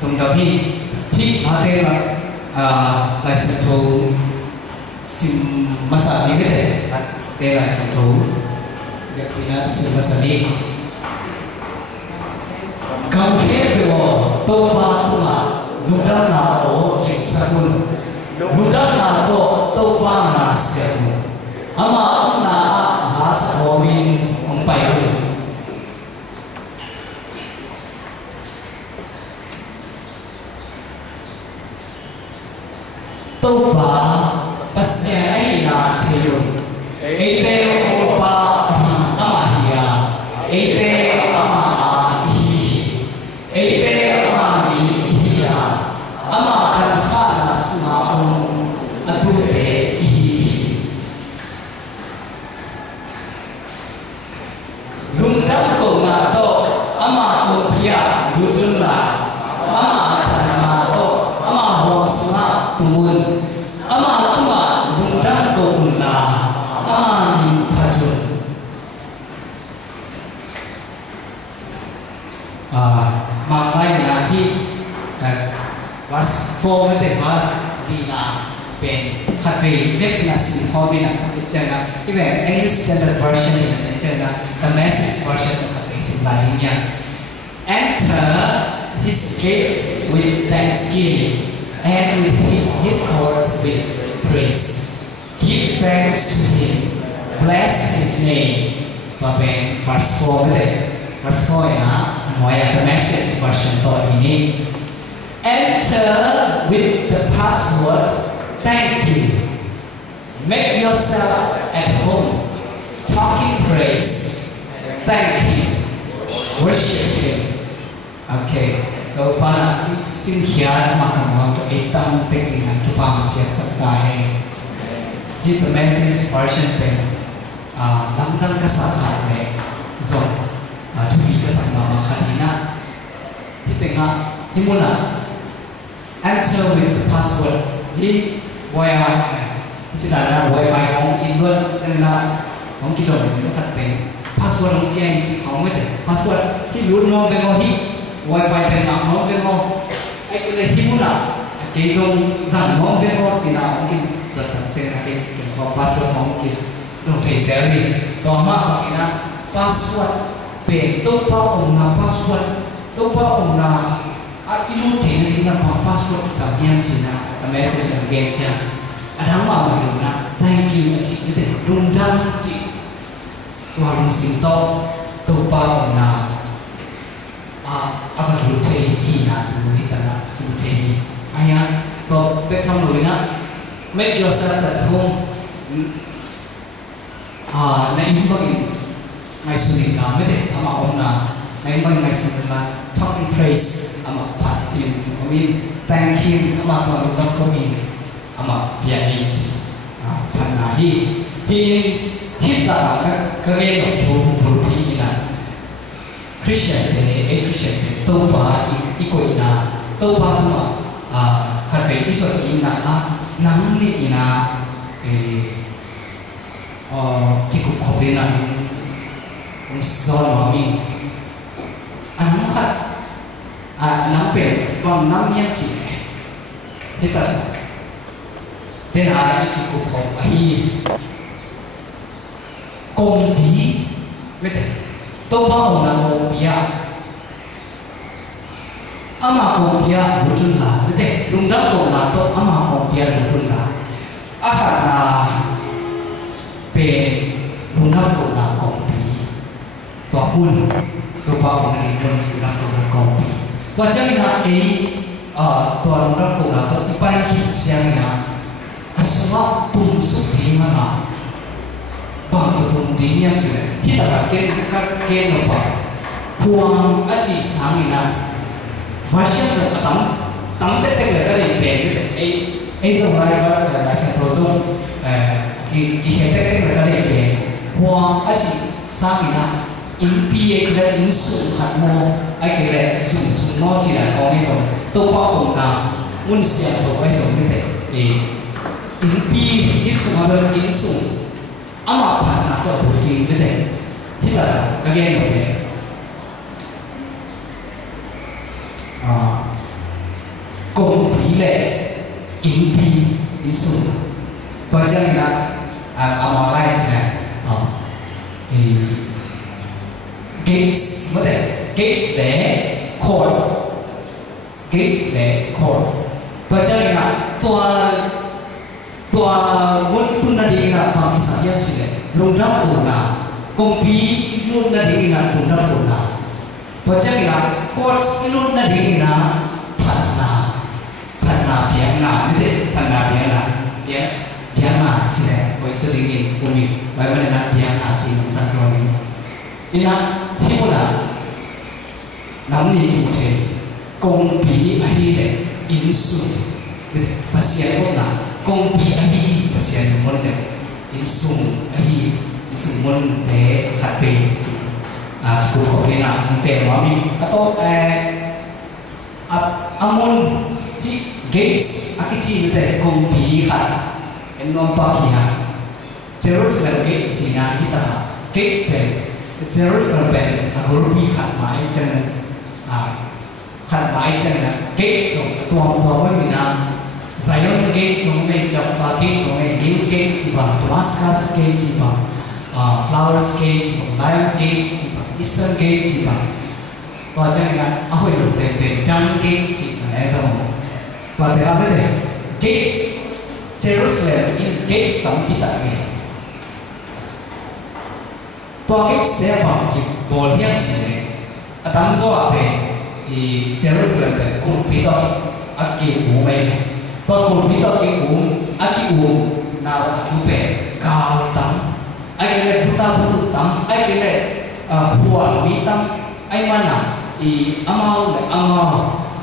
同到hi ate la sang thu sim masa ni bete ate la sang thu ya pina sim masa ni kam khe bo to pa tu ma nudam na o ye sakun nudam na to pa na se ama na ha sa ho min ong pai tô bà pasya ai na thiyo ete opa ama hiya ete ama hi ete ama mi hiya ama kan kha na sma on atu te hi lung dam ko na to ama ko pia lutun la ama kan ma to ama ho sma tumun ama tuma bundang ko unda ama ni phajun mangai na hi was for the was dina pen khate vek na sin hobina chana even English Standard Version chana the Message version khate sin lainya enter his gates with thanksgiving and with his courts with praise. Give thanks to him. Bless his name. Verse 4 verse 4 the Message version ini. Enter with the password thank you. Make yourselves at home. Talking praise. Thank him. Worship him. Okay. Kalau para singkian maka mau etang dengan coba makin sertai. Di Message version pen, langgang kesalahan le, zon, tubi kesalahan makanya. Di tengah, di mula, enter with the password. Di wifi, istilahnya wifi orang England, jangan orang kita mesti kesalahan. Password orang kia yang cik kamu deh. Password, di luar mau tengok di wifi bên nào nó bên ngô anh cứ lấy hi muốn nào cái dùng rằng nó bên ngô chỉ nào ông kim được trên cái có password ông kim đồ thầy sẽ đi đó mà cái nào password về tôi bao ông nào password tôi bao ông nào anh cứ muốn thấy cái nào password sao nhiên chỉ nào cái message again chưa anh không mà được nào thank you chị có thể rung răng chị qua rung sinh to tôi bao ông nào apa rute ina tu hitana rute ayah kau betang luina make yourself at home na imbang ngai suning na mete ama onna na imbang ngai suning na talking praise ama pat him I mean thank him ama ko dok ko min ama biait panna hi hita ka ge no thu thi ina Christian Christian tô bà ikoi na tô bà mà thật phải ý xuất ý na nắng đi na cái cục khổ bên này do nó mình nắng khát nắng bể còn nắng nhẹ chỉ thế tận thế là cái cục khổ ấy công bí biết đấy tô bà ông là công bí ama kompia butun la bete dungdam ko la to ama kompia butun la akhat na pe dungdam ko la kompi to pun to pa on ni don dungdam ko la kompi to chang na to dungdam ko la to ipai ki chang na aswa tum su thi ma na ba to tum di nya che hi ta ke no pa huang a chi sang na version của tấm tết là cái này về cái dòng này là sản phẩm dùng cái hệ tết là cái này về hoa ở chỉ sang thì là in pi cái là in sử hạt mô ai cái là dùng nó chỉ là có cái dòng tô bao cùng ta muốn xem của cái dòng như thế in pi ít sử hơn in sử ama phản là có thủ trình như thế thì là cái này lệ in pi in sum tôi chắc là mà lại thế này thì gates mất đấy gates để courts gates để court tôi chắc là tua muốn tu na đi na bằng cái sản phẩm gì đấy lồng đắp cổ na công ty luôn na đi na lồng đắp cổ na tôi chắc là courts luôn na đi na thật na biếng na biết đấy thật na biếng na chỉ là với sự định nghĩa của mình vậy mà là biếng na chỉ là sản phẩm mình nên là khi mà là nắm lý chủ thể công ty ai đấy in sum pasien ko na công ty ai pasien mon de in sum ai in sum mon de khát về cũng có thể là về mà mình atau amon di gates akichi de công ty khát en non pa kia Jerusalem gates na kita gates de Jerusalem agorbi khát mãi chân khát mãi chân là gates tuang mới mình Zion gate giống như Jaffa gate giống như New gate chỉ bằng Damascus gate chỉ bằng Flowers gate chỉ bằng Lion gate chỉ bằng Eastern gate chỉ bằng và cho nên là hồi đầu về Dan gate chỉ bằng ấy xong và để làm cái này gate Jerusalem in gate tổng bị tận nghề và gate sẽ bằng cái bộ hiến chỉ này当初về thì Jerusalem về cũng bị tận cái bộ mấy và cùng biết được cái uống nào là chú bé cao tắm ai cái này puta buru tắm ai cái này huan mỹ tắm ai mà nào thì amau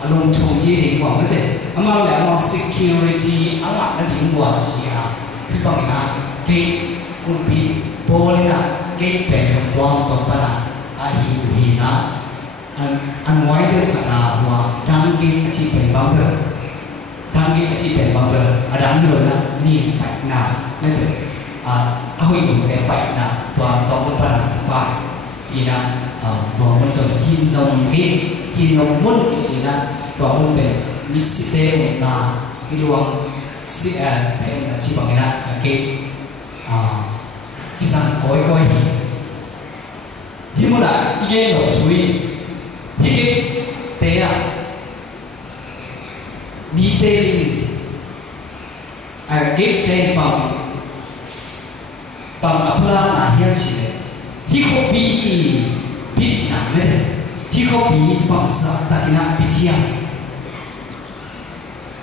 lồng chồng gì thì quảng cái đấy amau security amau nó đi qua chỉ thì bằng là cái cùng bị bố lên là cái bèn quang tổng ba là hi na anh ngoài được là hoa đang cái chỉ bèn bao giờ đang cái chỉ bèn bao giờ đang như là nhìn bạch nào nên là hồi cũng cái bạch nào toàn tổng ba là thứ ba thì là toàn mình chọn hin nông muốn cái gì là toàn mình về misite là cái luồng si đấy là chỉ bằng cái là cái rằng coi hiếm là cái nó thui cái thế à đi tên cái xe bằng apla là hiếm chỉ hi không bị nặng đấy hi không bị bằng sợ tại nặng bị thiam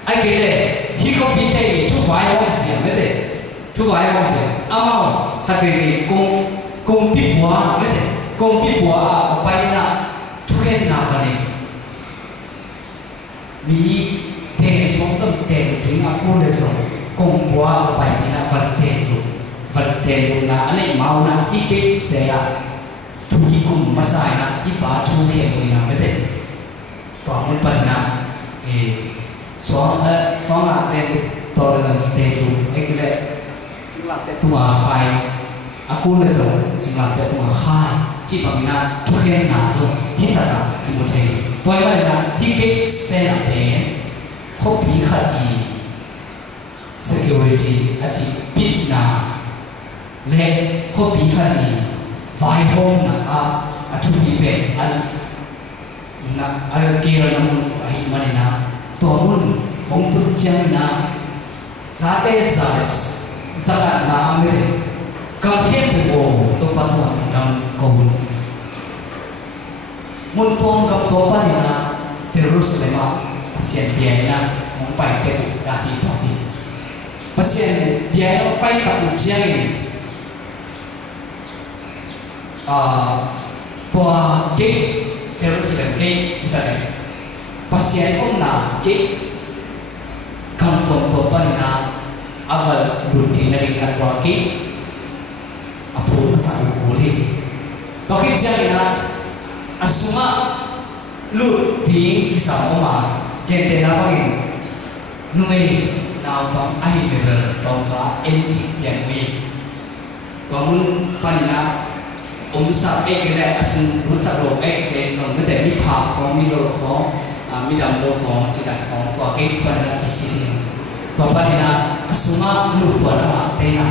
ai kể đấy hi không bị tệ chú phải không gì đấy chú phải không gì ao hạt về công bị quá đấy công bị quá ở bay na chú khen nào vậy vì thế sống tâm tiền tiếng aku để sống công quá ở bay na vật tiền luôn là anh ấy mau na ít cái xe thu chi cùng mà sai na ít bà thu khen người nào đấy toàn những phần na xóa là tên tolerance tên luôn ấy cái đấy sinh làm tên tua khai aku để sống sinh làm tên tua khai chỉ bằng na thu khen nào rồi hết là cái một thế vậy là ít cái xe là thế không bị khát gì security à chỉ biết na lệ không bị khát gì vài hôm là thu bị bệnh anh kia là một ai mà na tuamun ông tu chân na kate zakat na amire kam hem bo to patwa dam kobun mun tuang kam to pa na Jerusalem pasien dia na mong pai te da hi pa hi pasien dia no pai ta u chiang tua gates Jerusalem gate kita pasien om na gates kampung topan na awal rutin na dengan tua gates apu masalah boleh bakit jadi na asuma lu di kisah oma gente na pagin nui na pang ahi level tongka enci yang mi kamun panina sa cái này asin bút sa đồ cái xong cái để đi phá khó mi đồ khó mi dam do khong chi da khong kwa ke swan na kisi to pa ni na asuma lu kwa na te na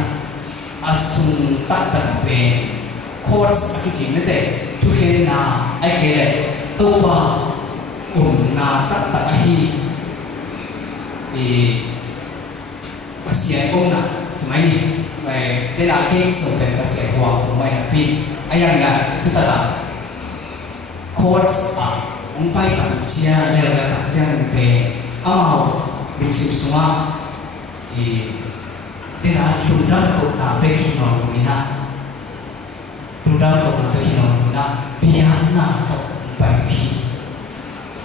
asum tak tak pe course ki chi me te tu he na ai ke le to ba na tak tak hi pasien ông na cuma ini dia nak ke sampai pasien huang semua yang pi ayam ni kita tak course ông pai tak dia dia tak dia ni amau lusim semua dia nak lundang kau nak pergi nol mina lundang kau nak pergi nol mina biar nak tak pai pi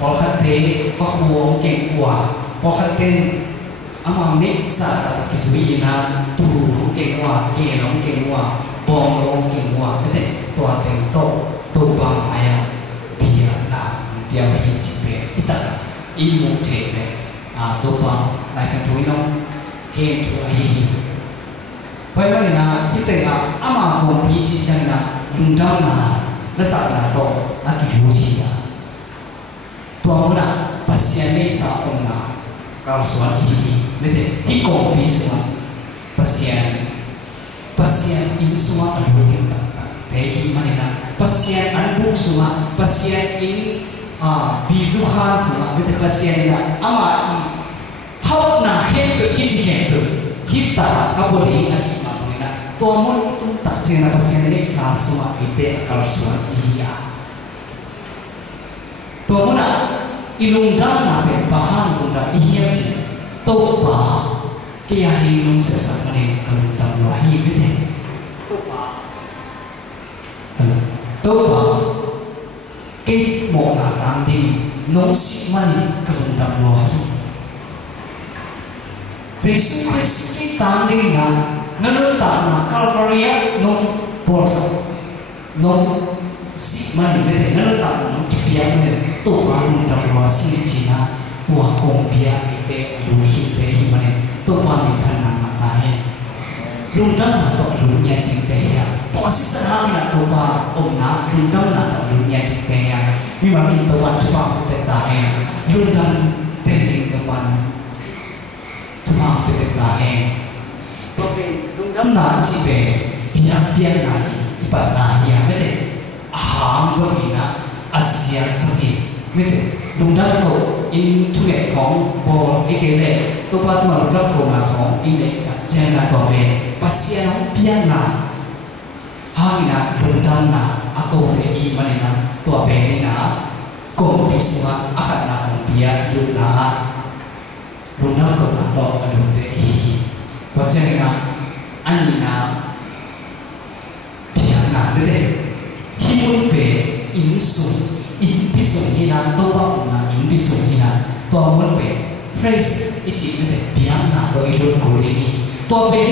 พอคันเตะพอหัวเก่งกว่าพอคันเต้นอามาเมฆสาสกิสวีนะตูเก่งกว่าเก่งน้องเก่งกว่าปองน้องเก่งกว่าไม่ได้ตัวเต็งโตตัวบางอะไรเบียนาเบียพีจิเบอิตาอิมุเทเบตัวบางนายสันทุยน้องเก่งชัวฮีเพราะว่าเนี่ยนะที่เตะอามาคงพีจิจังนะลุงดาวนาและสัตว์นาโตอากิโยชิยาตัวมันนะปัสยานิสาองนะกาวสวัสดีไม่ได้ที่กองปีสวะปัสยาอินสวะอันรู้กันต่างๆแต่อีมันนะปัสยาอันบุกสวะปัสยาอินบิจุขานสวะไม่ได้ปัสยาเนี่ยอามาอีเขาหน้าเห็นเป็นกิจเห็นเป็นฮิตตากับบริหารสมาธินะตัวมันitu tak cinaปัสยานิสาสวะitu kalauสวะiyaตัวมันอะilungdang na pe bahan lungdang iya ji to pa ke ya ji lung se sa mane kalungdang lo hi be de to pa ke mo na dang ding nong si mani kalungdang lo hi Jesus Christ ki tang ding na nanun ta na Calvary nong porsa nong si mani be de nanun ta nong kipia beตัวรุ่นดาวสิจินะตัวคงเบียเตะลูหิตเตะมันตัวมันมีทางนั้นมาได้รุ่นนั้นตัวรุ่นใหญ่จริงเตะตัวสิสนามีตัวบ้าองค์น้ำรุ่นนั้นตัวรุ่นใหญ่จริงเตะมีมันมีตัววันทุกวันเตะตาเองรุ่นนั้นเตะตัววันทุกวันเตะตาเองตัวเป็นรุ่นนั้นน่าจิเตะเบียนาที่ปัตตานีไม่ได้อาหารสมินะอาเซียนสมิไม่ได้ลุงดันเขาอินทุเรศของบอลเอเกเล่ตัวปัตตานีรับโครงของอินเล็กเจนาตัวเป็นปัสเซียนเปียนาฮางินะลุงดันนะอากูเรอีมันนะตัวเป็นนี่นะกงพิสวะอาขัดนะของเปียยุนะลุงดันเขานะตัวลุงเรอีเพราะฉะนั้นอันนี้นะเปียนาเลยฮิมุนเปอินสุอินพิสุนี่นะตัวว่านะอินพิสุนี่นะตัวมันเป็น phrase อีจิไม่ได้เปียนาตัวอีรุ่นกูนี่ตัวเป็น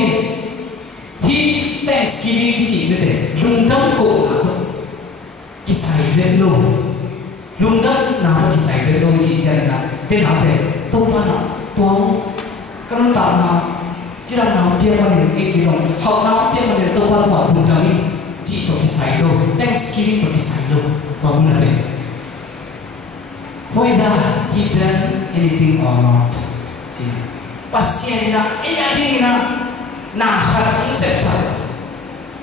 ที่ Thanksgiving จิไม่ได้ลุงดันโกนะตัวกิสัยเรื่องโลลุงดันนากิสัยเรื่องโลจิจังนะเป็นอะไรตัวมันตัวกันตานะจีรังน้ำเปียมันเอกสองหอกน้ำเปียมันตัวว่าตัวลุงดันนี่จิตัวกิสัยโล Thanksgiving ตัวกิสัยโลตัวมันอะไรwhether he done anything or not จริงปัสยานะไอ้ยังที่นะน่าขัดองเสพสัตว์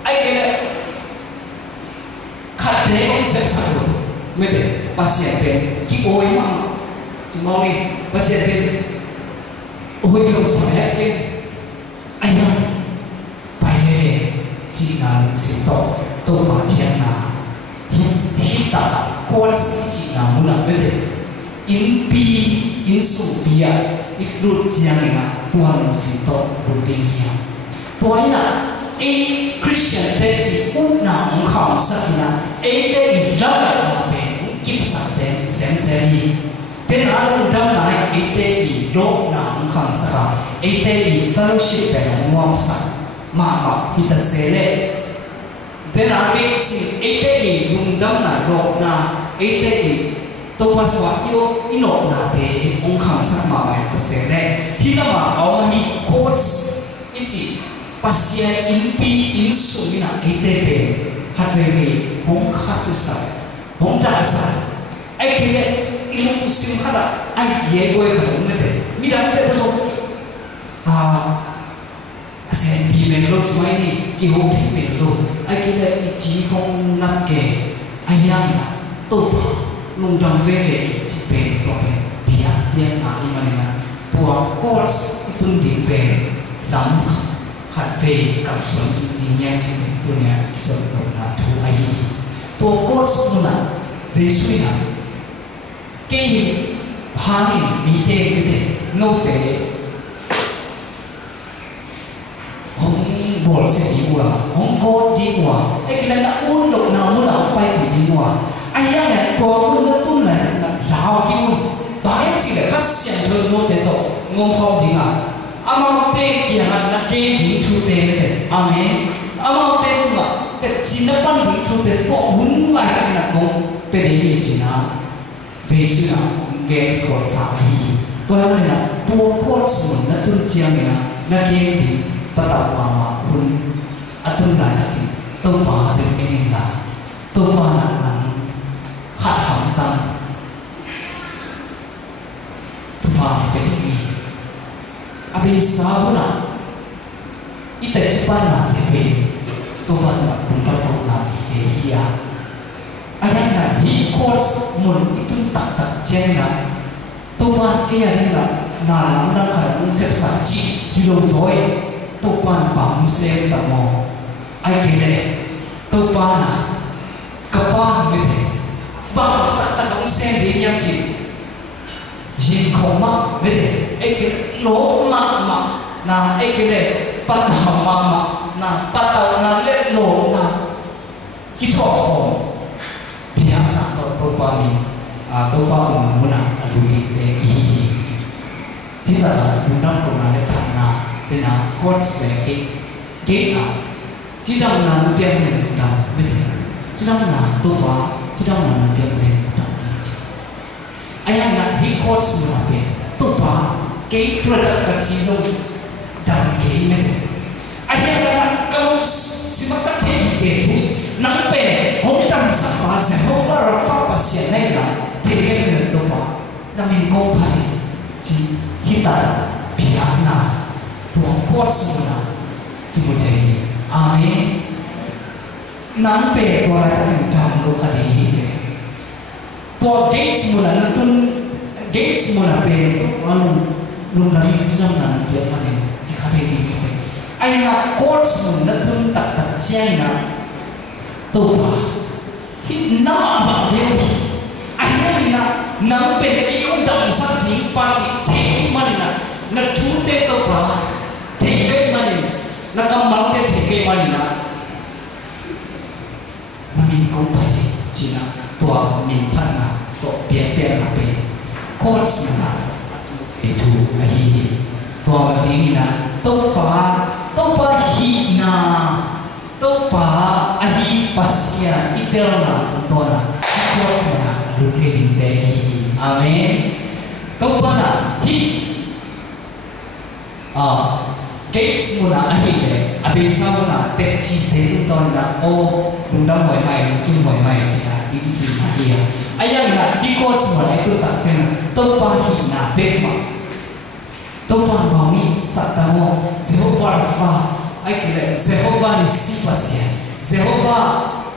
ไอ้เกล้ขัดเด็กองเสพสัตว์ไม่เป็นปัสยาเป็นกี่โอยมั่งจะมองนี่ปัสยาเป็นโอยสงสัยไอ้ยังไปเลยจีนาสิโตตัวมาเพียงนาฮิตาโคสิจีนามุนับไม่ได้อินปีอินสุปียอีกรุ่นเจียงนะตัวมุสิโตรุ่นเดียตัวนี้นะไอ้คริสเตียนเด็กอุณาองข่าวสักนะไอ้เด็กรักมาเป็นกิบสัตว์เด็กเซนเซนีเป็นอารมณ์ดำไหนไอ้เด็กโลกนาองข่าวสักไอ้เด็กเฟลชิปเป็นองวมสักมาฮิตาเซเลเป็นอะไรสิไอ้เด็กลุงดำนาโลกนาไอ้เด็กตัวสวัสดิ์อินโนนาเดองข่าวสักมาเป็นเซเลฮิตามาเอามาฮิโคสอิจิปัสยาอินปีอินสุมินะไอเตเปฮัตเวรีหงคาสุสัยหงดาสัยไอเกลไอ ilung sim kada ai ye goi khadum ne te mi ram te so sen bi me lo chmai ni ki ho phi me lo ai ki le i chi khong nat ke ayang na to lung dang ve ke chi pe ko pe bia ye na I mani na tua course itun ding pe lam khat ve kam son ding yang chi tu nya so ko na thu ai tua course na jesu na ke ha ni mi te no te bol se di wa hong ko di wa e kila na un do na mu na pai di wa ai ya na to un na tu na lao ki un ba ya chi la khas sian do no te to ngom khom di nga amao te ki ha na ke di thu te ne amen amao te tu ma te chi na pan di thu te ko hun la na ko pe de ni chi na jesu na ke ko sa hi to ya na to ko su na tu chiang na ke di patau mama pun atun lagi tupa dengan ini lah tupa nak khat ham tam tupa begini abis sabuna ita cepat lah tapi tupa nak bukan kau nak dia ayatnya hi course mun itu tak jenga tupa kaya ni lah nalam nak kau sep saji hidup joy tupan bang sem tamo ai kene tupana kapan mete bang tak bang sem di yang ji jin khoma mete ai ke lo ma na ai kene pat ma na pat na le lo na ki tho ho bia na to pa mi tupa muna adui de i kita undang ko na le thana na courts le ke a chi dang na nu pian ne da me chi dang na to ba chi dang na nu pian ne da chi aya na hi courts na pe to ba ke tra ka chi zo da ke me aya na ka si ma ka te ke tu na pe hom tam sa pa se ho ba ra fa pa sia nei la te ke ne to ba na min ko pa chi hi ta pia na tua kuat semula tu macam ni, amen. Nampak tua yang dalam luka ini, tua gate semula nutun gate semula pe, anu nunari jangan dia mana jika ini. Ayah kuat semula nutun tak cina, tua kita nama dia. Ayah ni nampak kita dalam sakti pasti tek mana na tude tua tek mana na kambang te tek mana na min ko pasti cina tua min pana to pia apa courts na itu ahi tua dina topa hina topa ahi pasya iterna tua courts na lutin dei amen topa na hi gates muna ahi le abisa muna te chi te ton na o undam hoi mai kim hoi mai cha ki na dia ayang na di course muna itu tak chen to pa hi na be ma to pa ma ni satamo Jehovah fa ai ki le Jehovah ni si pasien Jehovah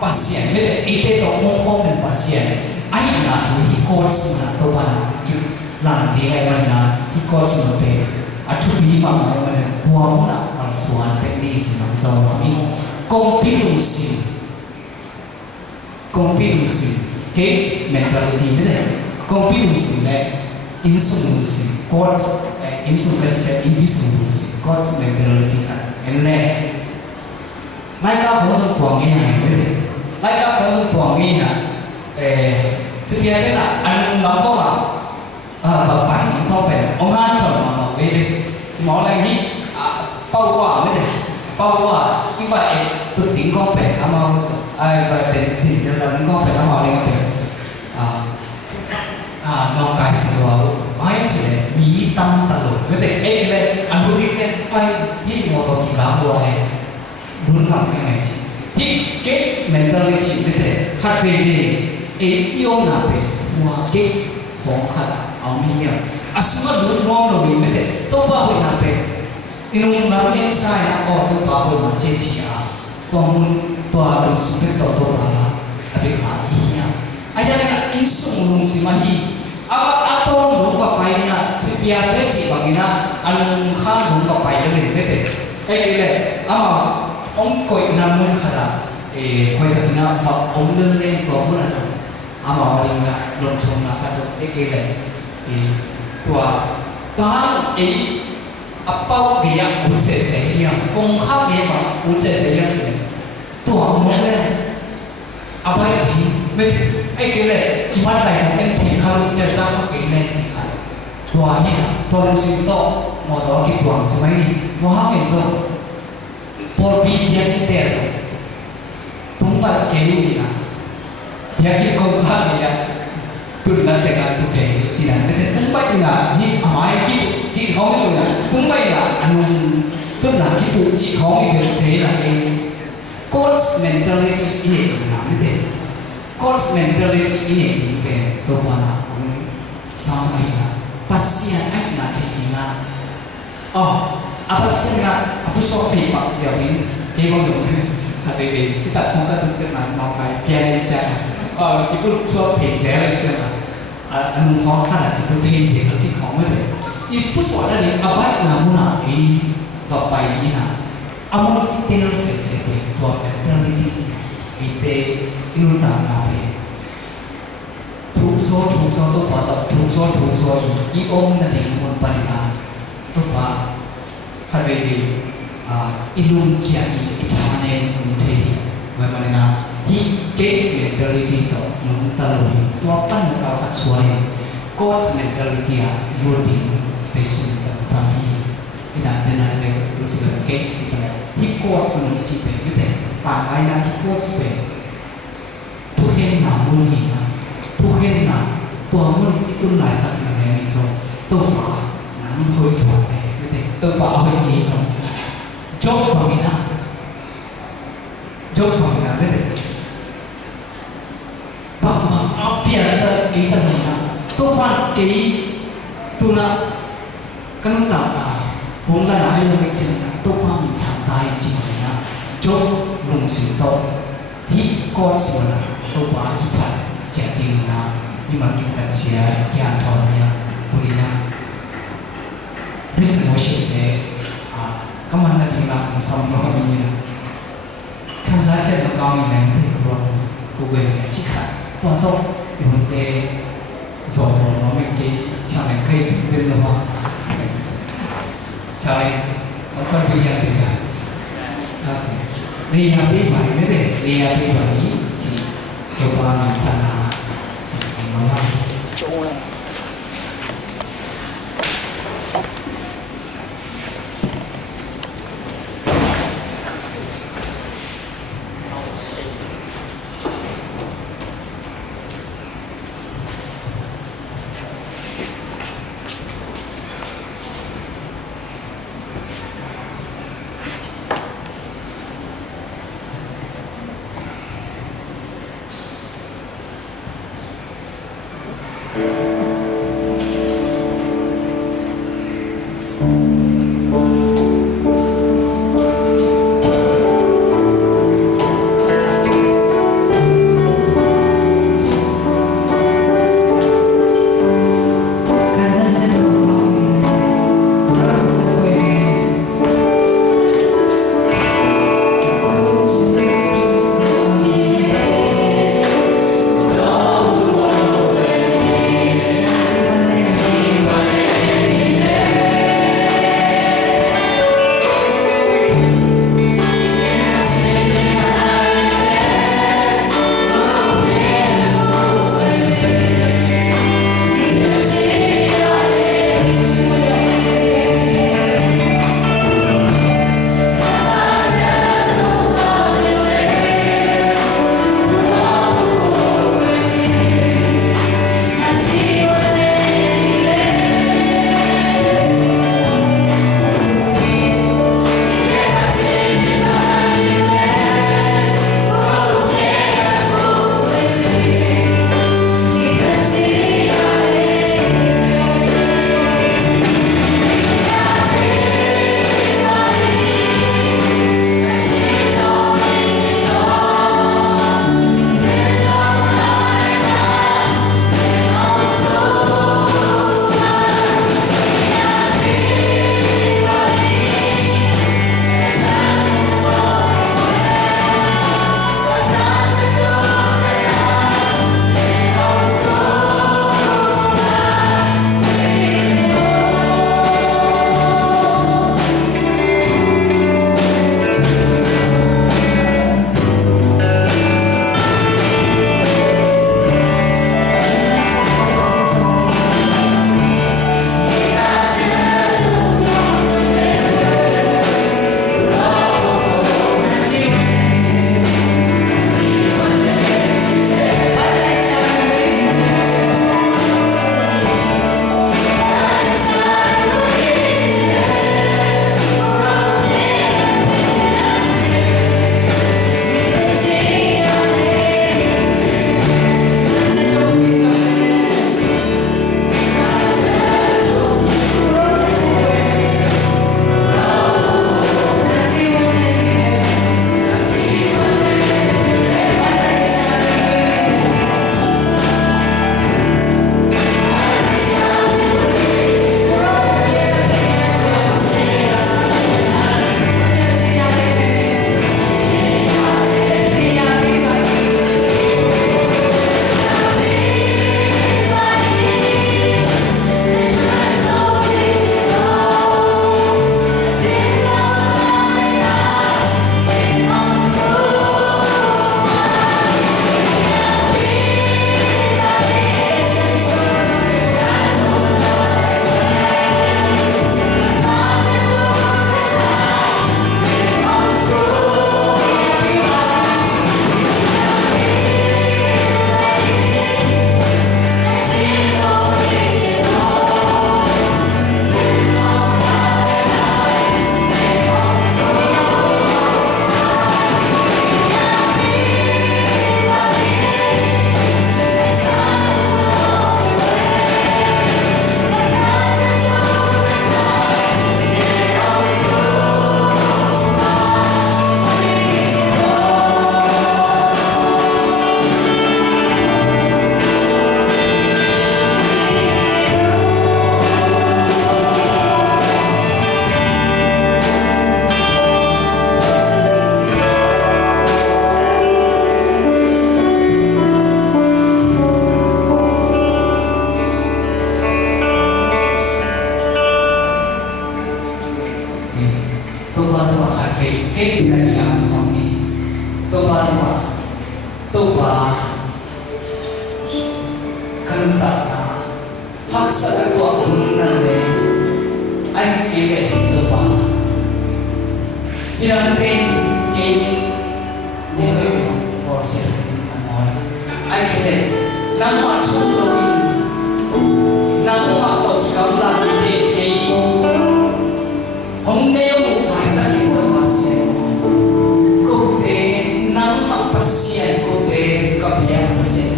pasien me ite to mo khom den pasien ai na hi course muna to pa ki lan dia ai na hi course muna pe atupi mama mana puamuna kalsuan teknik jenang zawami kompilusi gate mentality ni kompilusi le insulusi courts insulusi invisilusi courts mentality kan ene laika hoso puangi ni laika hoso puangi na sebenarnya lah anu lampu lah bapak ni kau pen orang thầm chỉ nói là gì bao quả mới được bao quả như vậy thực tiễn con bé mà ai phải tiền cho là con bé nó hỏi đi con bé nó cái sự đó ai chỉ là mỹ tâm tận lực cái đấy ấy là anh muốn đi lên phải đi một tổ kỳ lạ của này muốn làm cái này thì cái mentality cái đấy khác về ấy yêu nào về mà cái phong khát ông hiền asuma đúng ngon rồi mình đấy tôi bảo hồi nào về inung làm em sai à tôi bảo hồi mà chết chỉ à tôi muốn tôi được sự tôi là abi khá hiền ai đang là insung lung si mahi atong đúng vào bài na si piate chỉ bằng na anh khá đúng vào bài đó mình đấy cái này ông coi nam môn khá là coi thật na hoặc ông lên lên có muốn là sao ama orang na loncong na kado ekele tua bang apa dia uce sehiang kong khap dia ma uce sehiang sih tua mole apa ini met ekele iman laiของ em thì kalauจะsah ke ini jika tua ni tua lusin to mau tahu kita tuang cuma ini mau hamil so por bi dia tes tumpat ke ini na yakin kau kah ya tulen dengan tu ke jiran itu tumpai lah ni amai kita chỉ không biết là tumpai lah anh tức là cái tụ chỉ không biết được thế là cái God's mentality ini làm thế God's mentality ini thì về tôi nói là ông sama ya pasien anh là thì là apa sih apa sorti pak siapin cái con dùng vì kita không có thực chất là nó phải kia cha cái lúc số thì sẽ là chân là anh khó khăn là thì tôi thấy sẽ có chỉ khó mới được nhưng bút sổ ra thì abai là muốn là ý và bài ý là amon ite sẽ về tua mentality ite luôn tạo nào về thuộc số tôi bảo là thuộc số ý ôm là thì muốn bài là tôi bảo phải về ilum kia itane umte bagaimana hi ke mentality to mentalui to apa nak kau suai God's mentality ya yodi tesun sami ina dena se usia ke kita hi God's mentality pe kita pakai na hi God's pe Tuhan na muni na Tuhan na Tuhan itu lai tak na ni so to pa nam hoi thua pe kita to pa hoi ni so Job pamina bete bama apia ta kita sana to pan ke tuna kanunta ka bongla na ayo ke chana to pan chantai china Job lung sin to hi ko sona to pa hi phat chating na ni man kan sia kya thonya pulina listen worship ne kaman na lima ang sampo kami niya kansa siya na kami na hindi ko kuwe chika pato yung te zobo no miki chame kai sin no ma chai akan biya biya dia bi mai ne dia bi mai chi ko pa na tana mama hết là nhà trong đi tôi bà cần đặt cả hắc sắc của ông này anh kể về tôi bà đi làm tên kể những người bỏ xe nói anh kể về nắng mặt xuống đôi nắng mặt còn kéo lại để kể ông nêu một bài đã kể tôi bà xe cô tế nắng mặt bà xe cô tế có bé bà xe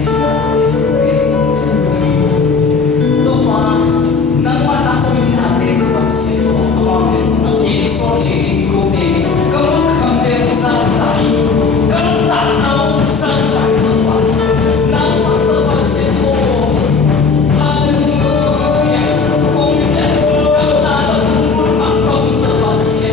so chỉ cô đi có lúc không đeo sang lại có lúc tạm nấu sang lại cơ bản nắng mặt cơ bản sẽ khô hallelujah cùng nhận các ta ở muốn mặc không cơ bản sẽ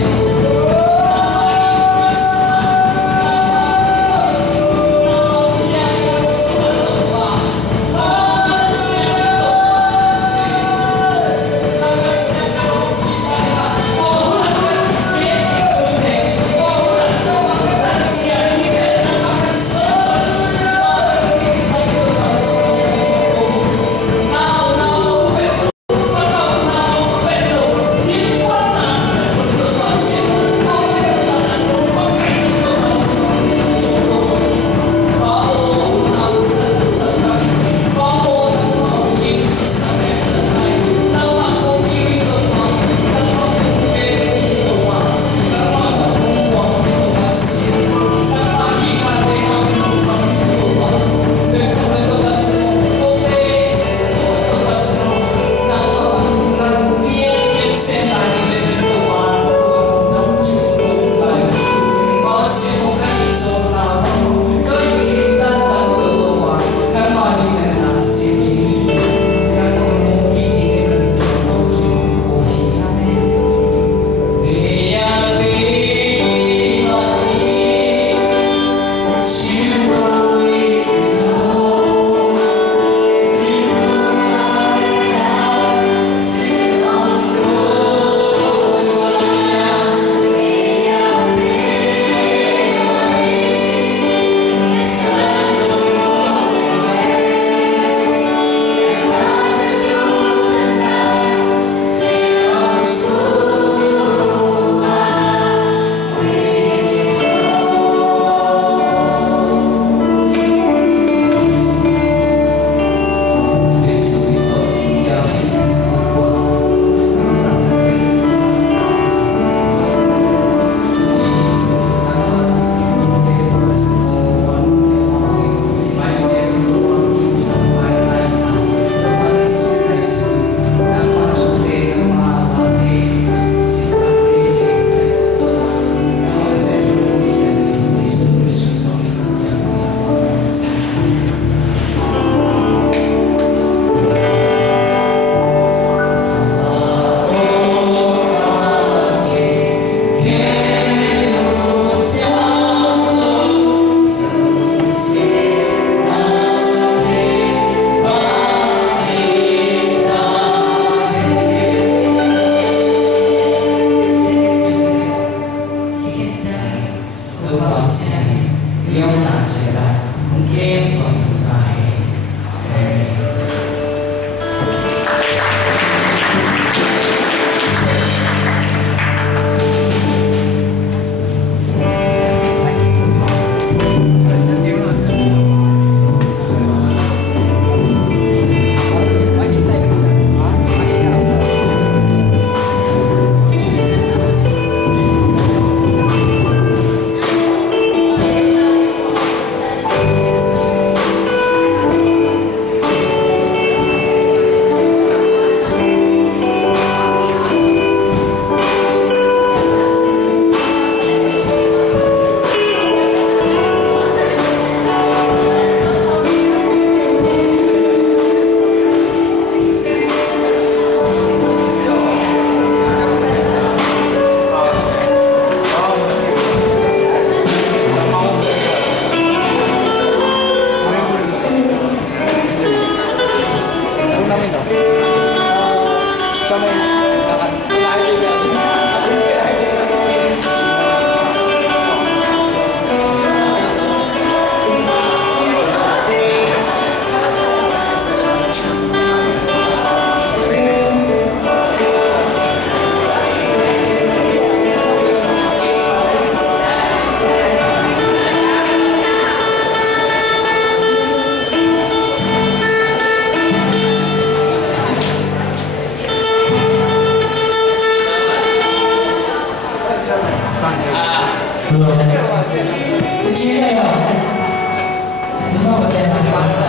ချင်းလိုက်အောင်ဘယ်တော့မတည့်ပါဘူး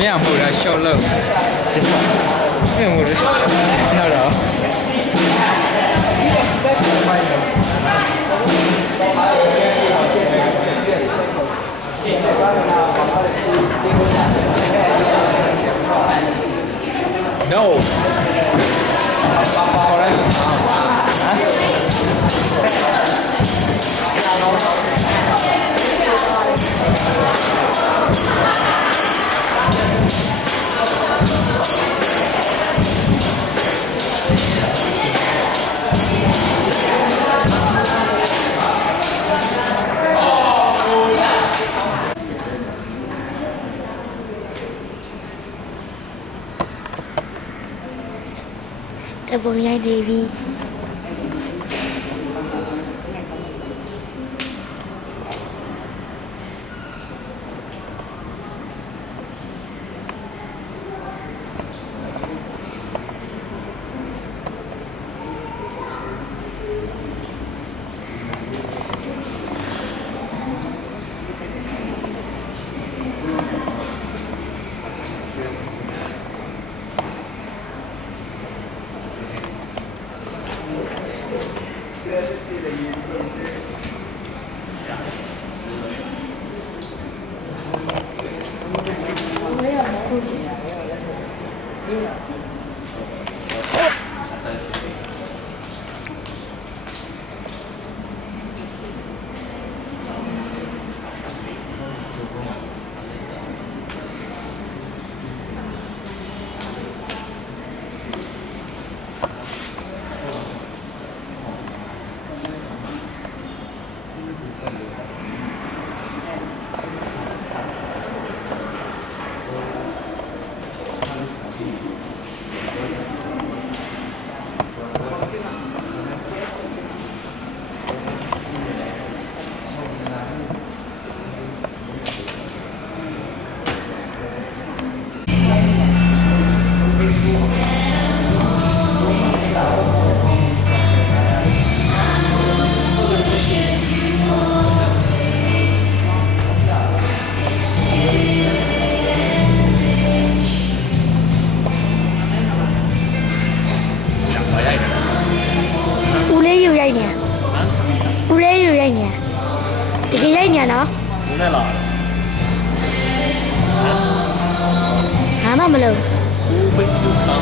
没有冇人笑了，真的，没有人笑了。No。好嘞。Tập bộ nhai Devi. Này là hả mà lường cú bích du thắng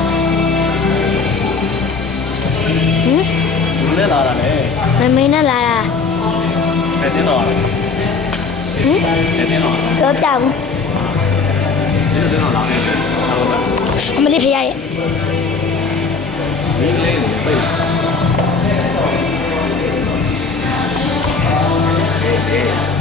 ဘူးလဲလာတာလေ မမင်းနဲ့လာတာ ဘယ်တင်းတော့လဲ ဟင် ဘယ်တင်းတော့ တော့တောင်း ဒီလိုတင်းတော့လာနေတယ်ဟုတ်ပါ အမလေးဖရရဲ့ ဒီကလေးကိုပြေး ဟ